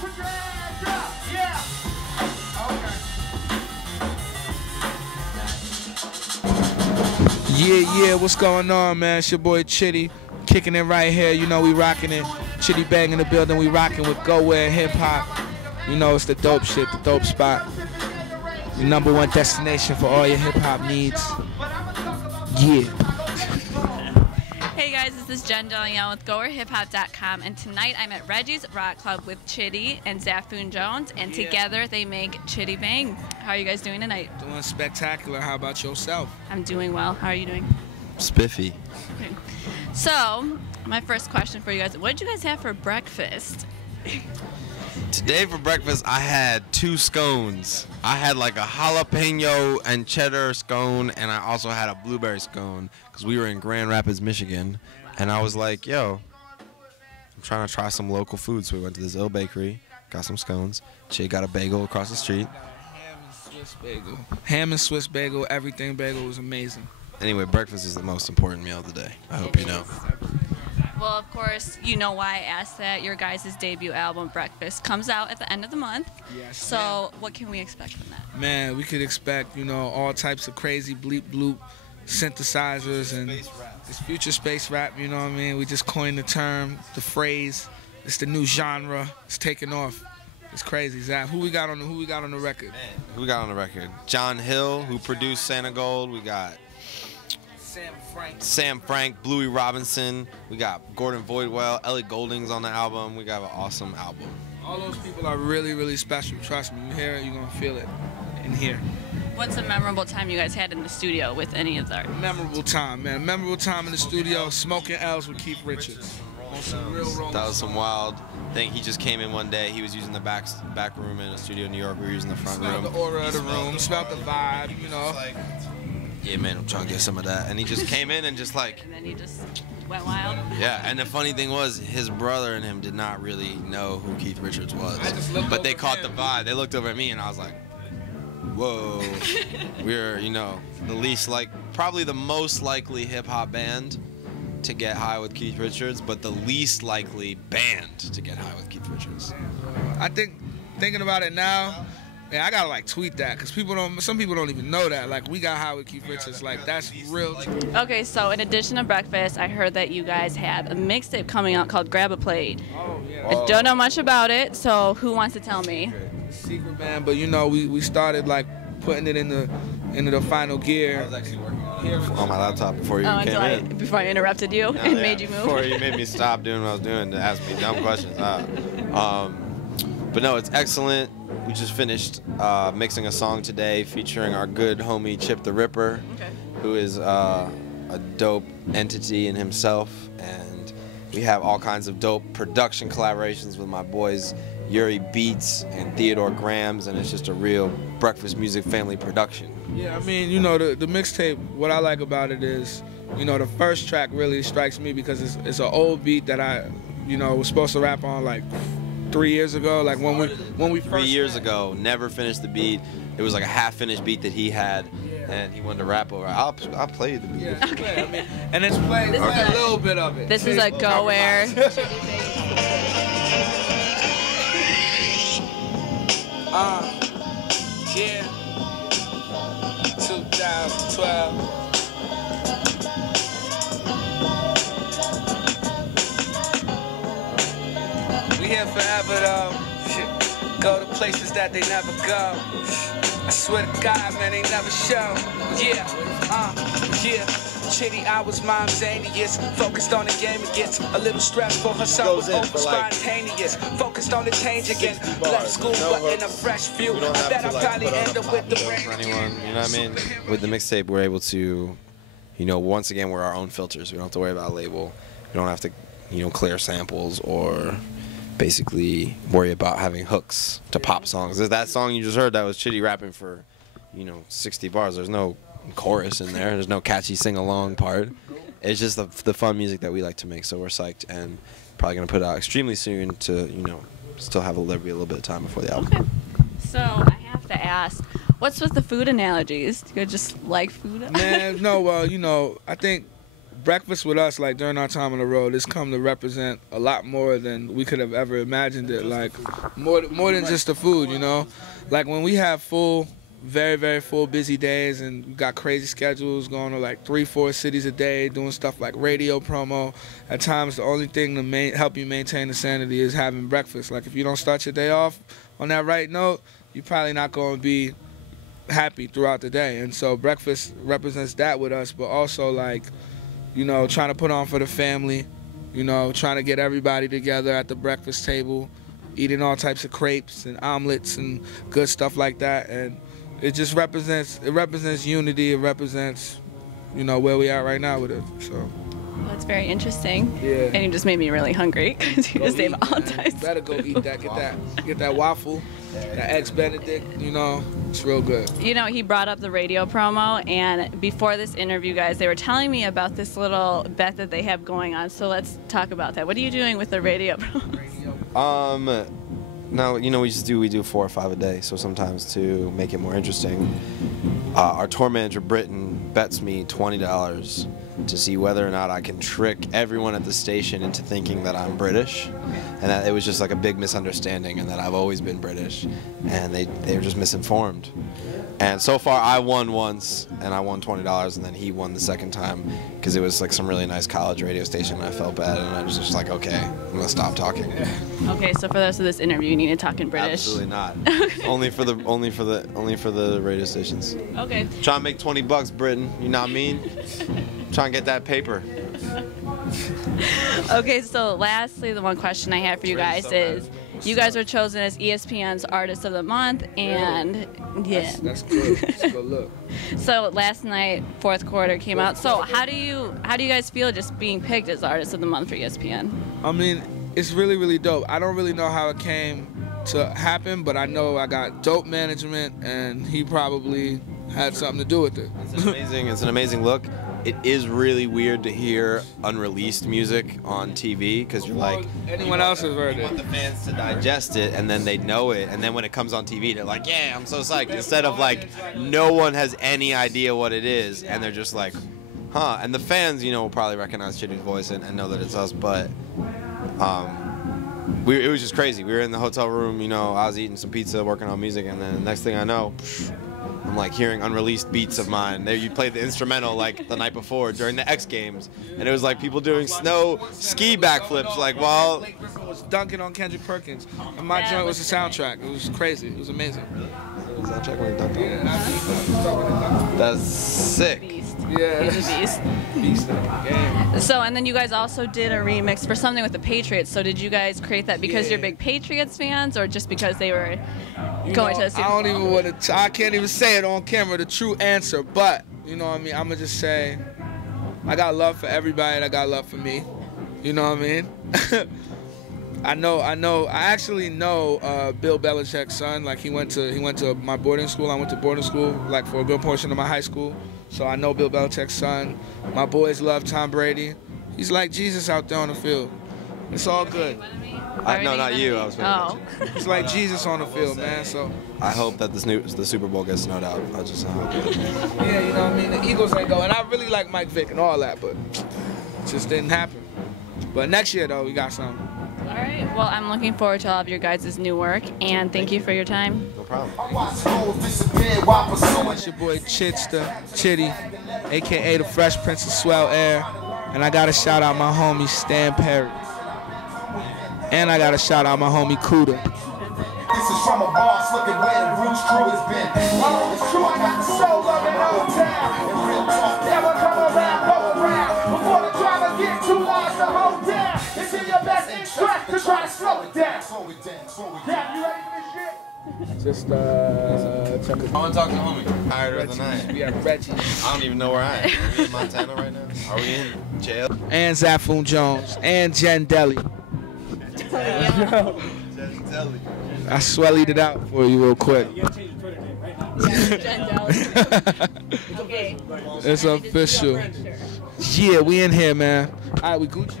Put your hands up. Yeah. Yeah, what's going on, man? It's your boy Chiddy, kicking it right here. You know we rocking it. Chiddy Bang in the building. We rocking with Gowhere hip hop. You know it's the dope shit, the dope spot. The #1 destination for all your hip hop needs. Yeah. Hey guys, this is DeLeon with GWHH.com, and tonight I'm at Reggies Rock Club with Chiddy and Zafoon Jones, and together they make Chiddy Bang. How are you guys doing tonight? Doing spectacular. How about yourself? I'm doing well. How are you doing? Spiffy. Okay. So, my first question for you guys, what did you guys have for breakfast? Today for breakfast, I had 2 scones. I had like a jalapeno and cheddar scone, and I also had a blueberry scone because we were in Grand Rapids, Michigan. And I was like, yo, I'm trying to try some local food. So we went to this little bakery, got some scones. She got a bagel across the street. Ham and Swiss bagel, everything bagel was amazing. Anyway, breakfast is the most important meal of the day. I hope you know. Well, of course, you know why I asked that. Your guys' debut album, Breakfast, comes out at the end of the month. Yes. So, what can we expect from that? Man, we could expect, you know, all types of crazy bleep bloop synthesizers and it's future space rap, you know what I mean? We just coined the term, the phrase. It's the new genre. It's taking off. It's crazy, Zach. Who we got on the record? Man, who we got on the record? John Hill, who produced Santa Gold. We got Sam Frank, Bluey Robinson. We got Gordon Voidwell, Ellie Goulding's on the album. We got an awesome album. All those people are really, really special. Trust me. You hear it, you're going to feel it in here. What's a memorable time you guys had in the studio with any of that? Memorable time, man. Memorable time in the studio, smoking L's with Keith Richards. On some real rolling. That was some wild thing. He just came in one day. He was using the back room in a studio in New York. We were using the front room. Smelled the aura of the room, smelled the vibe, you know. Yeah, man, I'm trying to get some of that. And he just came in and just like... And then he just went wild? Yeah, and the funny thing was, his brother and him did not really know who Keith Richards was. But they caught the vibe. They looked over at me and I was like, whoa. We're, you know, the least like... Probably the most likely hip-hop band to get high with Keith Richards, but the least likely band to get high with Keith Richards. I think, thinking about it now... Yeah, I gotta like tweet that because some people don't even know that. Like we got high with Keith Richards, like that's real. Okay, so in addition to breakfast, I heard that you guys have a mixtape coming out called Grab a Plate. Oh yeah. I don't know much about it, so who wants to tell me? Secret, man, but you know we started like putting it into the final gear. I was actually working on my laptop before you came in. Before I interrupted you and made you move. Before you made me stop doing what I was doing to ask me dumb questions. But no, it's excellent. We just finished mixing a song today featuring our good homie Chip the Ripper, who is a dope entity in himself. And we have all kinds of dope production collaborations with my boys Yuri Beats and Theodore Grams, and it's just a real breakfast music family production. Yeah, I mean, you know, the mixtape, what I like about it is, you know, the first track really strikes me because it's an old beat that I, you know, was supposed to rap on like 3 years ago, like when we first 3 years ago, never finished the beat. It was like a half-finished beat that he had, and he wanted to rap over. I'll play you the beat. Yeah, okay. I mean, and it's played a little bit of it. This is a Gowhere. Yeah. 2012. Here forever though. Go to places that they never go. I swear to God, man, they never show. Yeah, yeah. Chitty, I was mom zanius. Focused on the game, it gets a little stressful. Her son was over spontaneous. Focused on the change again. Left school, but in a fresh view. I bet I'll probably end up with the rain. For anyone, you know what I mean? With the mixtape, we're able to, you know, once again, we're our own filters. We don't have to worry about a label. We don't have to, you know, clear samples or basically worry about having hooks to pop songs. There's that song you just heard that was Chitty rapping for, you know, 60 bars. There's no chorus in there. There's no catchy sing-along part. It's just the fun music that we like to make, so we're psyched and probably going to put it out extremely soon to, you know, still have a little bit of time before the album. Okay. So I have to ask, what's with the food analogies? Do you just like food? Man, no, well, you know, I think breakfast with us, like during our time on the road, it's come to represent a lot more than we could have ever imagined it. Like more than just the food, you know. Like when we have full, very, very full, busy days, and we got crazy schedules, going to like 3-4 cities a day, doing stuff like radio promo. At times, the only thing to help you maintain the sanity is having breakfast. Like if you don't start your day off on that right note, you're probably not going to be happy throughout the day. And so breakfast represents that with us, but also like, you know, trying to put on for the family, you know, trying to get everybody together at the breakfast table, eating all types of crepes and omelets and good stuff like that. And it just represents unity. It represents, you know, where we are right now with it. So. Well, that's very interesting. Yeah. And you just made me really hungry because you just ate all time. Better go eat that. Get that waffle, that eggs Benedict. You know, it's real good. You know, he brought up the radio promo, and before this interview, guys, they were telling me about this little bet that they have going on. So let's talk about that. What are you doing with the radio promo? Now, you know, we do 4 or 5 a day, so sometimes to make it more interesting, our tour manager, Britton, bets me $20 to see whether or not I can trick everyone at the station into thinking that I'm British, and that it was just like a big misunderstanding and that I've always been British, and they were just misinformed. And so far, I won once, and I won $20, and then he won the second time, because it was like some really nice college radio station, and I felt bad, and I was just like, okay, I'm gonna stop talking. Okay, so for the rest of this interview, you need to talk in British. Absolutely not. only for the radio stations. Okay. Trying to make $20, Britain. You know what I mean? Trying to get that paper. Okay, so lastly, the one question I have for you guys is, you guys were chosen as ESPN's Artist of the Month, and yeah. That's good. That's a good look. So last night, fourth quarter came out. So how do you guys feel just being picked as Artist of the Month for ESPN? I mean, it's really, really dope. I don't really know how it came to happen, but I know I got dope management, and he probably had something to do with it. It's an amazing look. It is really weird to hear unreleased music on TV, because you're like, anyone else has heard you it. want the fans to digest it, and then they know it, and then when it comes on TV, they're like, yeah, I'm so psyched. Instead of like, no one has any idea what it is, and they're just like, huh. And the fans, you know, will probably recognize Chiddy's voice and know that it's us, but it was just crazy. We were in the hotel room, you know, I was eating some pizza, working on music, and then the next thing I know, I'm like hearing unreleased beats of mine. There, you played the instrumental like the night before during the X Games, and it was like people doing snow ski backflips, like while was dunking on Kendrick Perkins, and my joint was the soundtrack. It was crazy. It was amazing. Soundtrack when he dunked on. That's sick. Beast. Yeah. He's a beast. Beast in the game. So, and then you guys also did a remix for something with the Patriots. So did you guys create that because you're big Patriots fans, or just because they were going to the Super Bowl? I don't even want to. I can't even say it on camera, the true answer. But you know what I mean. I'm gonna just say, I got love for everybody. I got love for me. You know what I mean? I actually know Bill Belichick's son. Like he went to my boarding school. I went to boarding school like for a good portion of my high school. So I know Bill Belichick's son. My boys love Tom Brady. He's like Jesus out there on the field. It's all good. No, not you. I was It's like Jesus on the field, man. So I hope that the Super Bowl gets snowed out. I just hope. yeah, you know what I mean. The Eagles ain't go, and I really like Mike Vick and all that, but it just didn't happen. But next year though, we got something. All right. Well, I'm looking forward to all of your guys' new work, and thank you for your time. No problem. It's your boy Chiddy, a.k.a. the Fresh Prince of Swell Air, and I gotta shout out my homie Stan Perry, and I gotta shout out my homie Kuda. This is from a boss looking where the Roots crew has been. It's true, I got the soul of an old town. And real talk, never come around, go around. Before the drama get too large to hold down, it's in your best interest to try to slow it down. Slow it down, slow it down. You ready for this shit? Just check it. I want to talk to homie. Higher than I am. We at Reggies. I don't even know where I am. Are we in Montana right now? Are we in jail? And Zafoon Jones and Jen Deli. I swellied it out for you real quick. Okay. It's official. Yeah, we in here, man. All right, we Gucci?